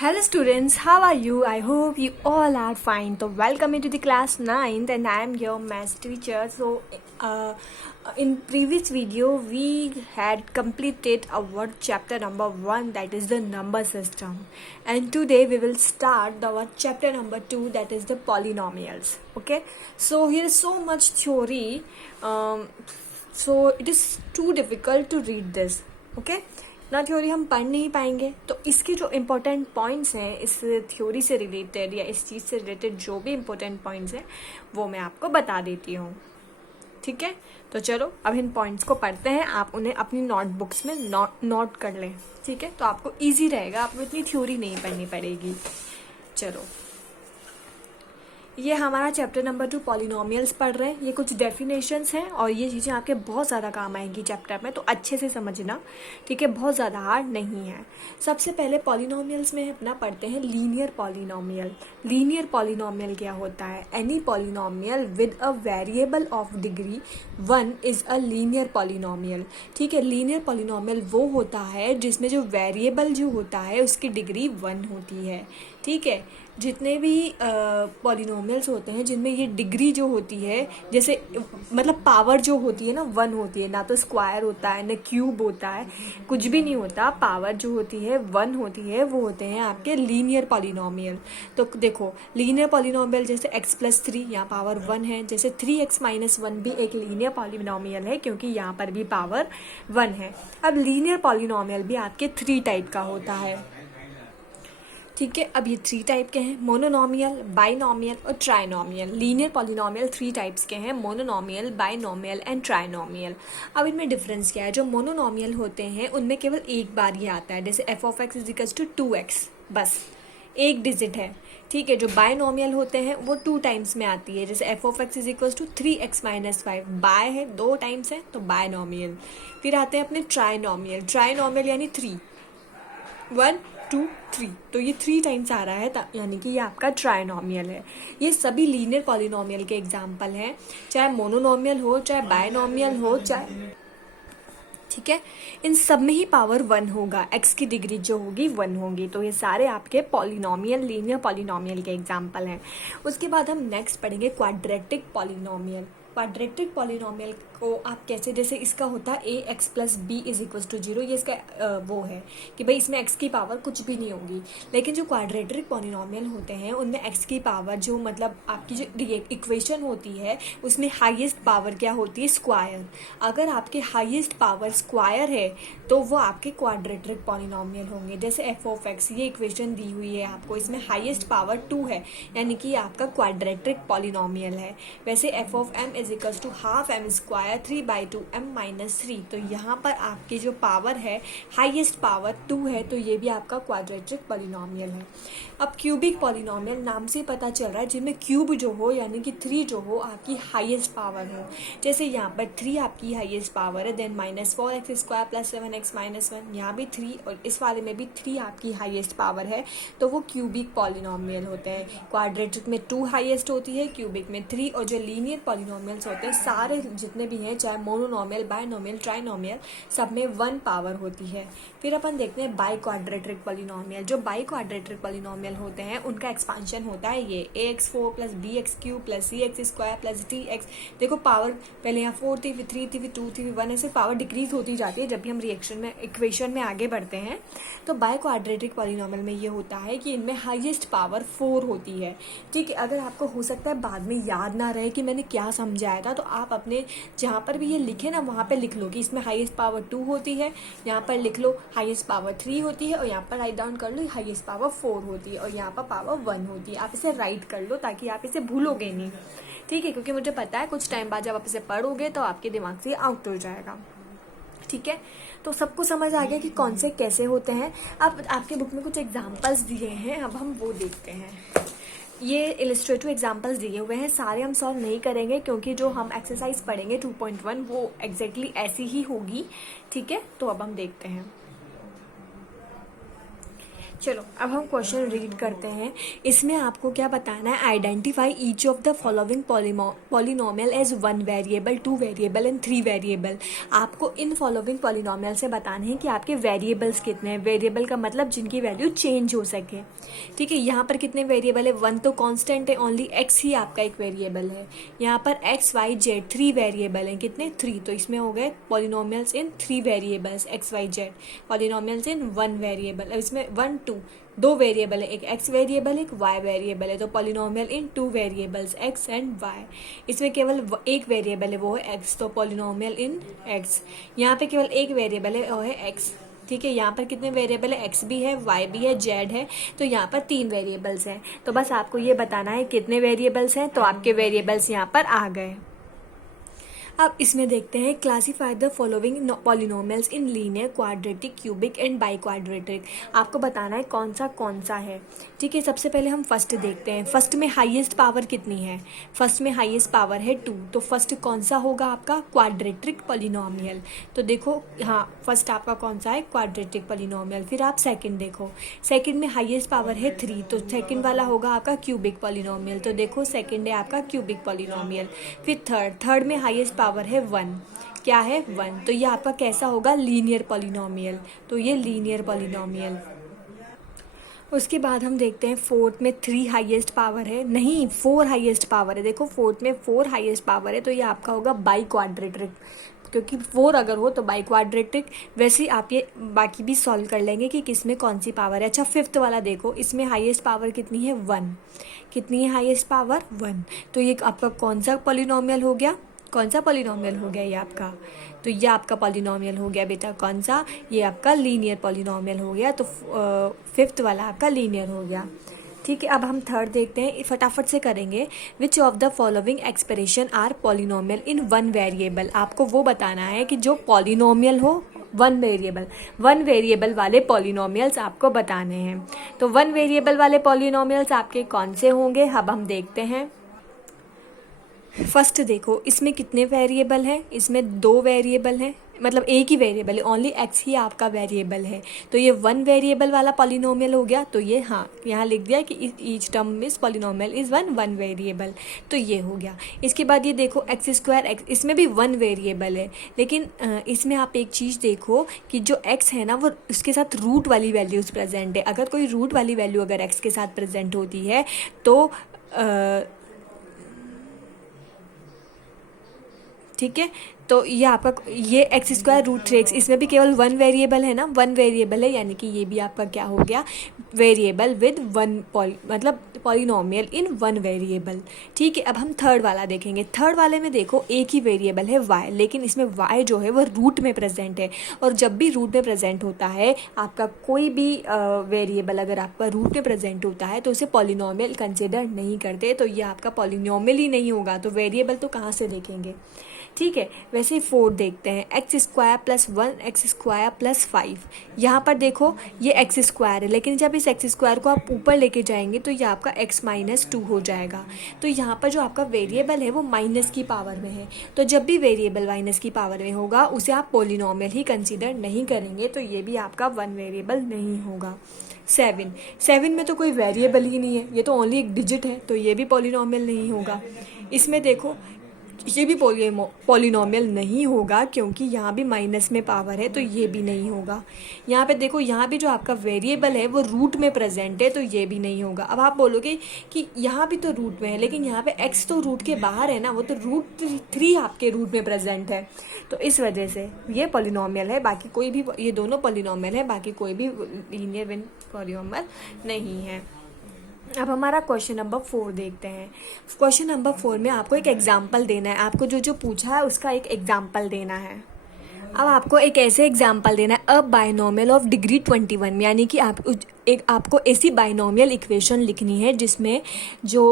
Hello students, how are you? I hope you all are fine. So welcome into the class 9th and I am your math teacher. So in previous video we had completed our chapter number 1, that is the number system, and today we will start our chapter number 2, that is the polynomials. Okay, so here is so much theory, so it is too difficult to read this. Okay, ना theory हम पढ़ नहीं पाएंगे, तो इसके जो important points हैं इस थ्योरी से रिलेटेड या इस चीज़ से रिलेटेड जो भी इम्पोर्टेंट पॉइंट्स हैं वो मैं आपको बता देती हूँ. ठीक है, तो चलो अब इन पॉइंट्स को पढ़ते हैं. आप उन्हें अपनी नोटबुक्स में नोट कर लें. ठीक है, तो आपको ईजी रहेगा, आपको इतनी थ्योरी नहीं पढ़नी पड़ेगी. चलो, ये हमारा चैप्टर नंबर 2 पॉलिनोमियल्स पढ़ रहे हैं. ये कुछ डेफिनेशंस हैं और ये चीज़ें आपके बहुत ज़्यादा काम आएंगी चैप्टर में, तो अच्छे से समझना. ठीक है, बहुत ज़्यादा हार्ड नहीं है. सबसे पहले पॉलिनोमियल्स में अपना पढ़ते हैं लीनियर पॉलिनोमियल. लीनियर पॉलिनोमियल क्या होता है? Any polynomial with a variable of degree 1 is a linear polynomial. ठीक है, लीनियर पॉलिनोमियल वो होता है जिसमें जो वेरिएबल जो होता है उसकी डिग्री 1 होती है. ठीक है, जितने भी पॉलिनोमियल्स होते हैं जिनमें ये डिग्री जो होती है, जैसे मतलब पावर जो होती है ना 1 होती है, ना तो स्क्वायर होता है ना क्यूब होता है, कुछ भी नहीं होता. पावर जो होती है 1 होती है, वो होते हैं आपके लीनियर पॉलिनोमियल. तो देखो, लीनियर पॉलिनोमियल जैसे x+3 यहाँ पावर 1 है, जैसे 3x-1 भी एक लीनियर पॉलिनोमियल है क्योंकि यहाँ पर भी पावर 1 है. अब लीनियर पॉलिनोमियल भी आपके 3 टाइप का होता है. ठीक है, अब ये 3 टाइप के हैं: मोनोनोमियल, बाइनोमियल और ट्राइनोमियल. लीनियर पॉलिनोमियल 3 टाइप्स के हैं: मोनोनोमियल, बाइनोमियल एंड ट्राइनोमियल. अब इनमें डिफरेंस क्या है? जो मोनोनोमियल होते हैं उनमें केवल एक बार ही आता है, जैसे f(x) = 2x, बस एक डिजिट है. ठीक है, जो बाइनोमियल होते हैं वो 2 टाइम्स में आती है, जैसे f(x) = 3x-5. बाय है 2 टाइम्स है तो बाइनोमियल. फिर आते हैं अपने ट्राइनोमियल. ट्राइनोमियल यानी 3, 1 2 3, तो ये 3 टाइम्स आ रहा है, यानी कि ये आपका ट्राइनोमियल है. ये सभी लीनियर पॉलिनोमियल के एग्जाम्पल हैं, चाहे मोनोनोमियल हो, चाहे बाइनोमियल हो, चाहे. ठीक है, इन सब में ही पावर 1 होगा, x की डिग्री जो होगी 1 होगी. तो ये सारे आपके पॉलिनोमियल, लीनियर पॉलिनोमियल के एग्जाम्पल हैं. उसके बाद हम नेक्स्ट पढ़ेंगे क्वाड्रेटिक पॉलिनोमियल. क्वाड्रेटिक पॉलिनोमियल को आप कैसे, जैसे इसका होता है ax + b = 0. ये इसका वो है कि भाई इसमें x की पावर कुछ भी नहीं होगी. लेकिन जो क्वाड्रेटिक पॉलिनोमियल होते हैं उनमें x की पावर जो मतलब आपकी जो इक्वेशन होती है उसमें हाईएस्ट पावर क्या होती है? स्क्वायर. अगर आपके हाईएस्ट पावर स्क्वायर है तो वो आपके क्वाड्रेटिक पॉलिनोमियल होंगे. जैसे f(x) ये इक्वेशन दी हुई है आपको, इसमें हाईएस्ट पावर 2 है, यानी कि आपका क्वाड्रेटिक पॉलिनोमियल है. वैसे f(m) = ½ m² 3/2m-3. तो यहाँ पर आपकी जो पावर है हाईएस्ट पावर 2 है, तो ये भी आपका क्वाड्रेटिक पॉलिनोमियल है. अब क्यूबिक पॉलिनोमियल नाम से पता चल रहा है जिनमें क्यूब जो हो यानी कि 3 जो हो आपकी हाईएस्ट पावर हो. जैसे यहाँ पर 3 आपकी हाईएस्ट पावर है, देन -4x² + 7x-1, यहाँ भी 3 और इस वाले में भी 3 आपकी हाईएस्ट पावर है, तो वो क्यूबिक पॉलिनोमियल होते हैं. क्वाड्रेटिक में 2 हाईएस्ट होती है, क्यूबिक में 3. और जो लीनियर पॉलिनोमियल्स होते हैं सारे जितने भी हैं, चाहे मोनोनोमियल, बाइनोमियल, ट्राइनोमियल, सब में 1 पावर होती है. फिर अपन देखते हैं बाई क्वाड्रेटिक पॉलिनोमियल. जो बाई क्वाड्रेटिक पॉलिनोमियल होते हैं उनका एक्सपांशन होता है ये ax4 + bx3 + cx² + dx. देखो पावर पहले यहाँ 4 थी, फिर 3 थी, फिर 2 थी, फिर 1, ऐसे पावर डिक्रीज होती जाती है जब भी हम इक्वेशन में आगे बढ़ते हैं. तो बाई क्वाड्रेटिक पॉलिनोमियल में ये होता है कि इनमें हाईएस्ट पावर 4 होती है. ठीक है, अगर आपको हो सकता है बाद में याद ना रहे कि मैंने क्या समझाया था, तो आप अपने जहाँ पर भी ये लिखे ना वहाँ पे लिख लो कि इसमें हाईएस्ट पावर 2 होती है, यहाँ पर लिख लो हाईएस्ट पावर 3 होती है, और यहाँ पर राइट डाउन कर लो हाईएस्ट पावर 4 होती है, और यहाँ पर पावर 1 होती है. आप इसे राइट कर लो ताकि आप इसे भूलोगे नहीं. ठीक है, क्योंकि मुझे पता है कुछ टाइम बाद जब आप इसे पढ़ोगे तो आपके दिमाग से आउट हो जाएगा. ठीक है, तो सबको समझ आ गया कि कौन से कैसे होते हैं. अब आपके बुक में कुछ एग्जाम्पल्स दिए हैं, अब हम वो देखते हैं. ये इलिस्ट्रेटिव एग्जाम्पल्स दिए हुए हैं, सारे हम सॉल्व नहीं करेंगे क्योंकि जो हम एक्सरसाइज पढ़ेंगे 2.1 वो एग्जैक्टली ऐसी ही होगी. ठीक है, तो अब हम देखते हैं. चलो अब हम क्वेश्चन रीड करते हैं। इसमें आपको क्या बताना है, identify each of the following polynomial as 1 variable, 2 variable and 3 variable. आपको इन फॉलोइंग पॉलिनोमियल से बताना है कि आपके वेरिएबल्स कितने हैं। वेरिएबल का मतलब जिनकी वैल्यू चेंज हो सके। ठीक है, यहाँ पर कितने वेरिएबल है, 1 तो कांस्टेंट है, ओनली x ही आपका एक वेरिएबल है। यहाँ पर x y z 3 वेरिएबल हैं, कितने 3, तो इसमें हो गए polynomials in 3 variables x y z, polynomials in 1 variable. अब इसमें 1 2 दो वेरिएबल है, एक x वेरिएबल एक y वेरिएबल है, तो polynomial in 2 variables x and y। इसमें केवल एक वेरिएबल है वो है x, तो पॉलिनोमियल इन x। यहाँ पे केवल एक वेरिएबल है वो है x। ठीक है, यहाँ पर कितने वेरिएबल है, x भी है y भी है z है, तो यहाँ पर 3 वेरिएबल्स हैं। तो बस आपको ये बताना है कितने वेरिएबल्स हैं, तो आपके वेरिएबल्स यहाँ पर आ गए। अब इसमें देखते हैं, classify the following polynomials in linear, quadratic, cubic and by quadratic. आपको बताना है कौन सा है। ठीक है, सबसे पहले हम फर्स्ट देखते हैं। फर्स्ट में हाईएस्ट पावर कितनी है, फर्स्ट में हाईएस्ट पावर है 2, तो फर्स्ट कौन सा होगा आपका, क्वाड्रेटिक पॉलिनोमियल। तो देखो हाँ, फर्स्ट आपका कौन सा है, क्वाड्रेटिक पॉलिनोमियल। फिर आप सेकंड देखो, सेकंड में हाईएस्ट पावर है 3, तो सेकंड वाला होगा आपका क्यूबिक पॉलिनोमियल। तो देखो सेकंड है आपका क्यूबिक पॉलिनोमियल। फिर थर्ड में हाईएस्ट पावर है 1, क्या है 1, तो ये आपका कैसा होगा, लीनियर पॉलिनोमियल। तो ये लीनियर पॉलिनोमियल। उसके बाद हम देखते हैं फोर्थ में 3 हाईएस्ट पावर है, नहीं 4 हाईएस्ट पावर है। देखो फोर्थ में 4 हाईएस्ट पावर है, तो ये आपका होगा बाई क्वाड्रेटिक, क्योंकि 4 अगर हो तो बाई क्वाड्रेटिक। वैसे आप ये बाकी भी सॉल्व कर लेंगे कि किस में कौन सी पावर है। अच्छा फिफ्थ वाला देखो, इसमें हाईएस्ट पावर कितनी है 1, कितनी है हाईएस्ट पावर 1, तो ये आपका कौन सा पॉलिनोमियल हो गया, कौन सा पॉलिनोमियल हो गया ये आपका, तो ये आपका पॉलिनोमियल हो गया बेटा कौन सा, ये आपका लीनियर पॉलिनोमियल हो गया। तो फिफ्थ वाला आपका लीनियर हो गया। ठीक है, अब हम थर्ड देखते हैं, फटाफट से करेंगे। Which of the following expression are polynomial in 1 variable. आपको वो बताना है कि जो पॉलिनोमियल हो 1 वेरिएबल वाले पॉलिनोमियल्स आपको बताने हैं। तो 1 वेरिएबल वाले पॉलिनोमियल्स आपके कौन से होंगे, अब हम देखते हैं। फर्स्ट देखो, इसमें कितने वेरिएबल हैं, इसमें 2 वेरिएबल हैं, मतलब एक ही वेरिएबल है, ओनली x ही आपका वेरिएबल है। तो ये 1 वेरिएबल वाला पॉलिनोमियल हो गया। तो ये हाँ यहाँ लिख दिया कि each term is polynomial is 1 variable, तो ये हो गया। इसके बाद ये देखो x², इसमें भी 1 वेरिएबल है, लेकिन इसमें आप एक चीज़ देखो कि जो x है ना वो उसके साथ रूट वाली वैल्यूज़ प्रेजेंट है। अगर कोई रूट वाली वैल्यू अगर x के साथ प्रेजेंट होती है तो ठीक है, तो ये आपका ये x²√3x, इसमें भी केवल 1 वेरिएबल है ना, 1 वेरिएबल है, यानी कि ये भी आपका क्या हो गया, वेरिएबल विद 1 मतलब पॉलिनोमियल इन 1 वेरिएबल। ठीक है, अब हम थर्ड वाला देखेंगे। थर्ड वाले में देखो एक ही वेरिएबल है y, लेकिन इसमें y जो है वो रूट में प्रेजेंट है। और जब भी रूट में प्रेजेंट होता है आपका कोई भी वेरिएबल अगर आपका रूट में प्रेजेंट होता है तो उसे पॉलिनोमियल कंसिडर नहीं करते, तो ये आपका पॉलिनोमियल ही नहीं होगा। तो वेरिएबल तो कहाँ से देखेंगे। ठीक है, वैसे ही 4 देखते हैं, x² + 1 x² + 5। यहाँ पर देखो ये x² है, लेकिन जब इस x² को आप ऊपर लेके जाएंगे तो ये आपका x - 2 हो जाएगा। तो यहाँ पर जो आपका वेरिएबल है वो माइनस की पावर में है, तो जब भी वेरिएबल माइनस की पावर में होगा उसे आप पॉलिनोमियल ही कंसीडर नहीं करेंगे, तो ये भी आपका 1 वेरिएबल नहीं होगा। 7 में तो कोई वेरिएबल ही नहीं है, ये तो ओनली एक डिजिट है, तो ये भी पॉलिनोमियल नहीं होगा। इसमें देखो ये भी पॉलिनोमियल नहीं होगा, क्योंकि यहाँ भी माइनस में पावर है, तो ये भी नहीं होगा। यहाँ पे देखो यहाँ भी जो आपका वेरिएबल है वो रूट में प्रेजेंट है, तो ये भी नहीं होगा। अब आप बोलोगे कि यहाँ भी तो रूट में है, लेकिन यहाँ पे x तो रूट के बाहर है ना, वो तो √3 आपके रूट में प्रेजेंट है, तो इस वजह से ये पॉलिनोमियल है। बाकी कोई भी, ये दोनों पॉलिनोमियल है, बाकी कोई भी लीनियर पॉलिनोमियल नहीं है। अब हमारा क्वेश्चन नंबर 4 देखते हैं। क्वेश्चन नंबर 4 में आपको एक एग्जाम्पल देना है, आपको जो पूछा है उसका एक एग्जाम्पल देना है। अब आपको एक ऐसे एग्जाम्पल देना है, अ बाइनोमियल ऑफ डिग्री 21, यानी कि आपको ऐसी बाइनोमियल इक्वेशन लिखनी है जिसमें जो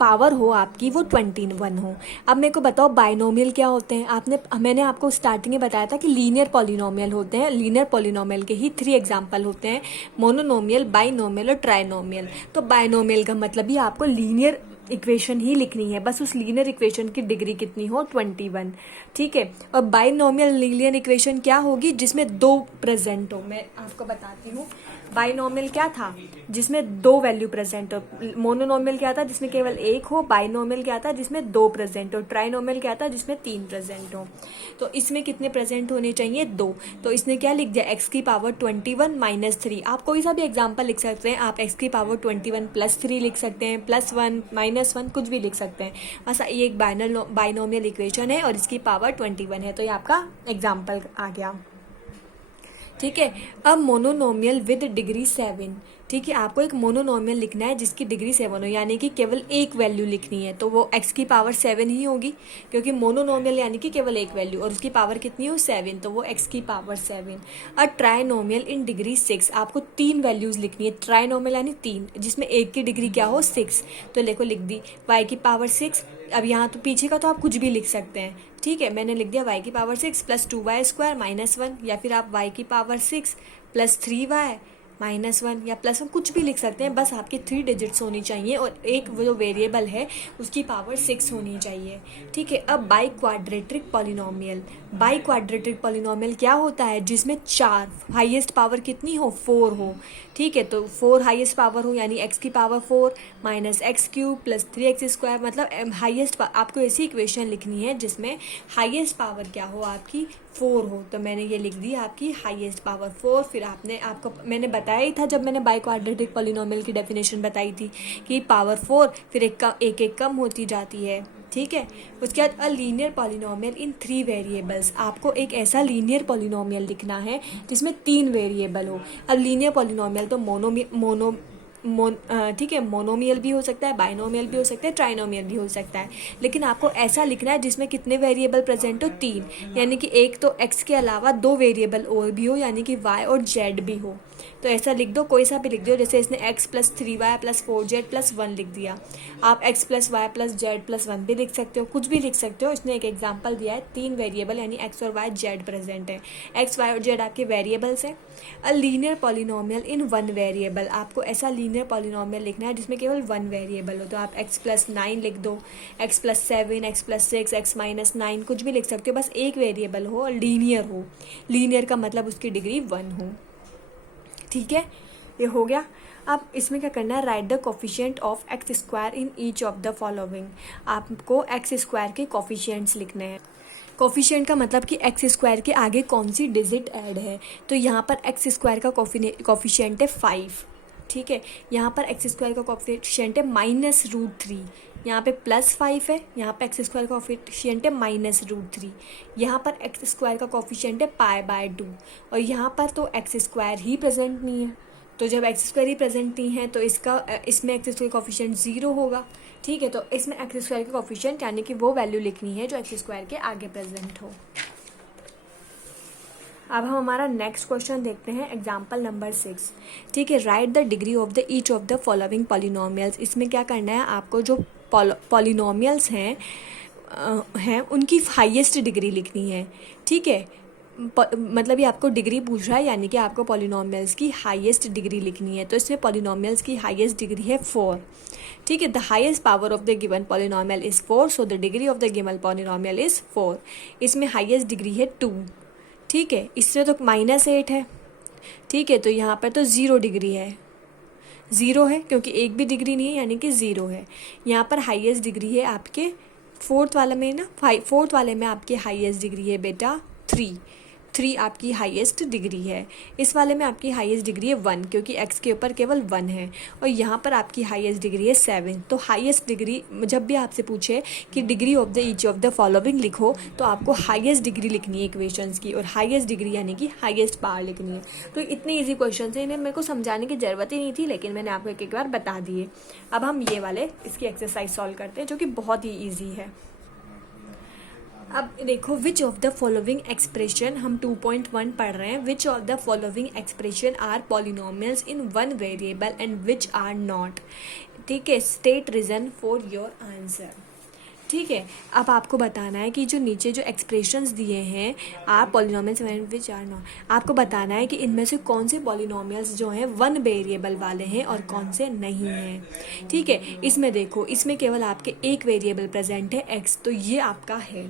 पावर हो आपकी वो 21 हो। अब मेरे को बताओ बाइनोमियल क्या होते हैं। मैंने आपको स्टार्टिंग में बताया था कि लीनियर पॉलिनोमियल होते हैं। लीनियर पॉलिनोमियल के ही 3 एग्जाम्पल होते हैं, मोनोनोमियल, बाइनोमियल और ट्राइनोमियल। तो बाइनोमियल का मतलब ही आपको लीनियर इक्वेशन ही लिखनी है, बस उस लीनियर इक्वेशन की डिग्री कितनी हो 21। ठीक है, और बाइनोमियल लीनियर इक्वेशन क्या होगी, जिसमें 2 प्रेजेंट हो। मैं आपको बताती हूँ, बाइनोमियल क्या था, जिसमें दो वैल्यू प्रेजेंट हो। मोनोनोमियल क्या था, जिसमें केवल एक हो। बाइनोमियल क्या था, जिसमें दो प्रेजेंट हो। ट्राइनोमियल क्या था, जिसमें तीन प्रेजेंट हो। तो इसमें कितने प्रेजेंट होने चाहिए, दो। तो इसने क्या लिख दिया, एक्स की पावर 21 माइनस 3। आप कोई सा भी एग्जाम्पल लिख सकते हैं, आप एक्स की पावर 21 प्लस 3 लिख सकते हैं, +1 -1 कुछ भी लिख सकते हैं। बस ये एक बाइनोमियल इक्वेशन है और इसकी पावर 21 है, तो ये आपका एग्जाम्पल आ गया। ठीक है, अब मोनोनोमियल विद डिग्री 7। ठीक है, आपको एक मोनोनोमियल लिखना है जिसकी डिग्री 7 हो, यानी कि केवल एक वैल्यू लिखनी है, तो वो एक्स की पावर 7 ही होगी, क्योंकि मोनोनोमियल यानी कि केवल एक वैल्यू और उसकी पावर कितनी हो, 7, तो वो एक्स की पावर 7। और ट्राइनोमियल इन डिग्री 6, आपको 3 वैल्यूज लिखनी है। ट्राइनोमियल यानी 3, जिसमें एक की डिग्री क्या हो, 6। तो देखो लिख दी वाई की पावर 6। अब यहाँ तो पीछे का तो आप कुछ भी लिख सकते हैं। ठीक है, मैंने लिख दिया वाई की पावर 6 + 2y² -1, या फिर आप वाई की पावर 6 + 3y -1 या +1 कुछ भी लिख सकते हैं। बस आपकी 3 डिजिट्स होनी चाहिए और एक वो जो वेरिएबल है उसकी पावर 6 होनी चाहिए। ठीक है, अब by quadratic polynomial. By quadratic polynomial क्या होता है, जिसमें 4 हाईएस्ट पावर कितनी हो, 4 हो। ठीक है, तो 4 हाईएस्ट पावर हो, यानी x की पावर 4 -x³ + 3x², मतलब हाईएस्ट। आपको ऐसी इक्वेशन लिखनी है जिसमें हाईएस्ट पावर क्या हो, आपकी 4 हो। तो मैंने ये लिख दी आपकी हाईएस्ट पावर 4। फिर आपको मैंने बताया ही था जब मैंने बाई क्वाड्रेटिक पॉलिनोमियल की डेफिनेशन बताई थी कि पावर 4 फिर एक कम होती जाती है। ठीक है, उसके बाद a linear polynomial in 3 variables. आपको एक ऐसा लीनियर पॉलिनोमियल लिखना है जिसमें 3 वेरिएबल हो। अब लीनियर पॉलिनोमियल तो ठीक है, मोनोमियल भी हो सकता है, बाइनोमियल भी हो सकता है, ट्राइनोमियल भी हो सकता है, लेकिन आपको ऐसा लिखना है जिसमें कितने वेरिएबल प्रेजेंट हो, 3। यानी कि एक तो x के अलावा 2 वेरिएबल और भी हो, यानी कि y और z भी हो। तो ऐसा लिख दो, कोई सा भी लिख दो, जैसे इसने x + 3y + 4z + 1 लिख दिया। आप x + y + z + 1 भी लिख सकते हो, कुछ भी लिख सकते हो। इसने एक एग्जाम्पल दिया है, 3 वेरिएबल यानी x और y z प्रेजेंट है। x, y और z आपके वेरिएबल्स हैं। A linear polynomial in 1 variable. आपको ऐसा लीनियर पॉलिनोमियल लिखना है जिसमें केवल 1 वेरिएबल हो। तो आप x + 9 लिख दो, x + 7, x + 6, x - 9 कुछ भी लिख सकते हो, बस एक वेरिएबल हो और लीनियर हो। लीनियर का मतलब उसकी डिग्री 1 हो। ठीक है, ये हो गया। अब इसमें क्या करना है, right the coefficient of x² in each of the following. आपको x² के कोफिशिएंट्स लिखने हैं। कोफिशिएंट का मतलब कि x² के आगे कौन सी डिजिट ऐड है। तो यहाँ पर x² का कोफिशिएंट है 5। ठीक है, यहाँ पर x² का कोफिशिएंट है -√3। यहाँ पे +5 है, यहाँ पे x² का कोफिशिएंट है -√3। यहाँ पर x² का कोफिशिएंट है π/2 और यहाँ पर तो x² ही प्रेजेंट नहीं है। तो जब x² ही प्रेजेंट नहीं है तो इसमें x² का कोफिशिएंट 0 होगा। ठीक है, तो इसमें x² का कोफिशिएंट यानी कि वो वैल्यू लिखनी है जो x² के आगे प्रेजेंट हो। अब हम हमारा नेक्स्ट क्वेश्चन देखते हैं, एग्जाम्पल नंबर 6। ठीक है, right the degree of the each of the following polynomials. इसमें क्या करना है, आपको जो पॉलिनोमियल्स हैं उनकी हाईएस्ट डिग्री लिखनी है। ठीक है, मतलब ये आपको डिग्री पूछ रहा है, यानी कि आपको पॉलिनोमियल्स की हाईएस्ट डिग्री लिखनी है। तो इसमें पॉलिनोमियल्स की हाईएस्ट डिग्री है 4। ठीक है, the highest power of the given polynomial is 4, so the degree of the given polynomial is 4। इसमें हाईएस्ट डिग्री है 2। ठीक है, इससे तो -8 है। ठीक है, तो यहाँ पर तो 0 डिग्री है, 0 है क्योंकि एक भी डिग्री नहीं है, यानी कि 0 है। यहाँ पर हाईएस्ट डिग्री है आपके 4th वाले में ना, 4th वाले में आपके हाईएस्ट डिग्री है बेटा 3 आपकी हाईएस्ट डिग्री है। इस वाले में आपकी हाईएस्ट डिग्री है 1, क्योंकि x के ऊपर केवल 1 है। और यहाँ पर आपकी हाईएस्ट डिग्री है 7। तो हाईएस्ट डिग्री, जब भी आपसे पूछे कि degree of the each of the following लिखो, तो आपको हाईएस्ट डिग्री लिखनी है इक्वेशंस की, और हाईएस्ट डिग्री यानी कि हाईएस्ट पावर लिखनी है। तो इतने ईजी क्वेश्चन है, इन्हें मेरे को समझाने की ज़रूरत ही नहीं थी, लेकिन मैंने आपको एक बार बता दिए। अब हम ये वाले इसकी एक्सरसाइज सॉल्व करते हैं, जो कि बहुत ही ईजी है। अब देखो, which of the following expression, हम 2.1 पढ़ रहे हैं। Which of the following expression are polynomials in 1 variable and which are not. ठीक है, state reason for your answer. ठीक है, अब आपको बताना है कि जो नीचे जो एक्सप्रेशंस दिए हैं are polynomials and which are not, आपको बताना है कि इनमें से कौन से पॉलिनोमियल्स जो हैं 1 वेरिएबल वाले हैं और कौन से नहीं हैं। ठीक है, इसमें देखो, इसमें केवल आपके एक वेरिएबल प्रेजेंट है x, तो ये आपका है।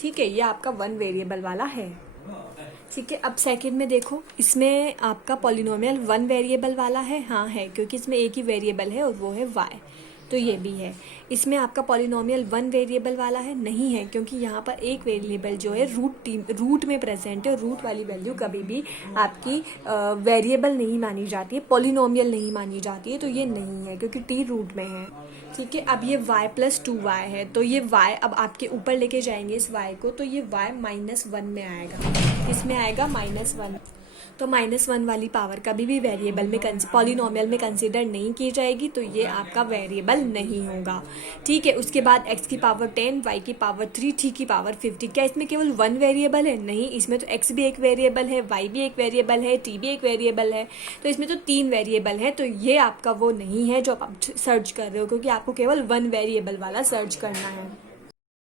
ठीक है, ये आपका 1 वेरिएबल वाला है। ठीक है, अब सेकंड में देखो, इसमें आपका पॉलिनोमियल 1 वेरिएबल वाला है, हाँ है, क्योंकि इसमें एक ही वेरिएबल है और वो है y, तो ये भी है। इसमें आपका पॉलिनोमियल 1 वेरिएबल वाला है, नहीं है, क्योंकि यहाँ पर एक वेरिएबल जो है रूट में प्रेजेंट है। रूट वाली वैल्यू कभी भी आपकी वेरिएबल नहीं मानी जाती है, पॉलिनोमियल नहीं मानी जाती है, तो ये नहीं है क्योंकि t रूट में है। ठीक है, अब ये y प्लस 2y है, तो ये y अब आपके ऊपर लेके जाएंगे इस y को, तो ये y -1 में आएगा, इसमें आएगा -1। तो -1 वाली पावर कभी भी वेरिएबल में पॉलिनोमियल में कंसीडर नहीं की जाएगी, तो ये आपका वेरिएबल नहीं होगा। ठीक है, उसके बाद x की पावर 10, y की पावर 3, t की पावर 50। क्या इसमें केवल 1 वेरिएबल है? नहीं, इसमें तो x भी एक वेरिएबल है, y भी एक वेरिएबल है, t भी एक वेरिएबल है, तो इसमें तो 3 वेरिएबल है। तो ये आपका वो नहीं है जो आप सर्च कर रहे हो, क्योंकि आपको केवल 1 वेरिएबल वाला सर्च करना है।